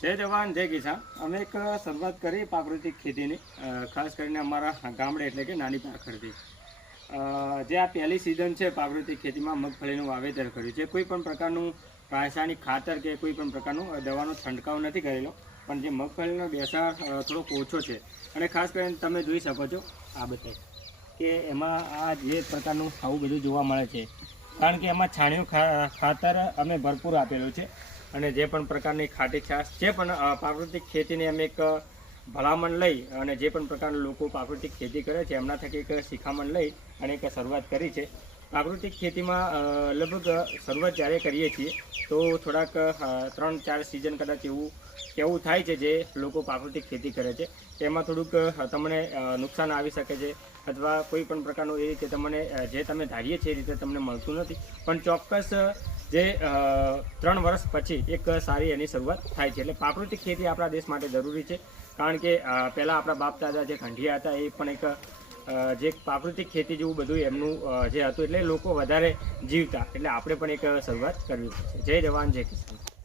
જય જવાન જય કિસાન। અમે એક શરૂઆત કરી પ્રાકૃતિક ખેતીની, ખાસ કરીને અમારા ગામડે એટલે કે નાની પાખરથી। જે આ પહેલી સિઝન છે પ્રાકૃતિક ખેતીમાં મગફળીનું વાવેતર કર્યું છે। કોઈ પણ પ્રકારનું રાસાયણિક ખાતર કે કોઈ પણ પ્રકારનું દવાનો છંટકાવ નથી કરેલો, પણ જે મગફળીનો બેસાર થોડોક ઓછો છે। અને ખાસ કરીને તમે જોઈ શકો છો આ બતાવી કે એમાં આ જે પ્રકારનું આવું બધું જોવા મળે છે, કારણ કે એમાં છાણિયું ખાતર અમે ભરપૂર આપેલું છે। અને જે પણ પ્રકારની ખાટી છાશ જે પણ પ્રાકૃતિક ખેતીની અમે એક ભલામણ લઈ અને જે પણ પ્રકારના લોકો પ્રાકૃતિક ખેતી કરે છે એમના થકી એક શિખામણ લઈ અને એક શરૂઆત કરી છે। પ્રાકૃતિક ખેતીમાં લગભગ શરૂઆત જ્યારે કરીએ છીએ તો થોડાક 3-4 સિઝન કદાચ એવું કેવું થાય છે જે લોકો પ્રાકૃતિક ખેતી કરે છે તેમાં થોડુંક તમને નુકસાન આવી શકે છે, અથવા કોઈ પણ પ્રકારનું એ રીતે તમને જે તમે ધારીએ છીએ એ રીતે તમને મળતું નથી। પણ ચોક્કસ જે 3 વર્ષ પછી એક સારી એની શરૂઆત થાય છે। એટલે પ્રાકૃતિક ખેતી આપણા દેશ માટે જરૂરી છે, કારણ કે પહેલાં આપણા બાપ દાદા જે ખંડિયા હતા એ પણ એક જે પ્રાકૃતિક ખેતી જેવું બધું એમનું જે હતું, એટલે લોકો વધારે જીવતા, એટલે આપણે પણ એક શરૂઆત કરવી પડશે। જય જવાન જય કિસાન।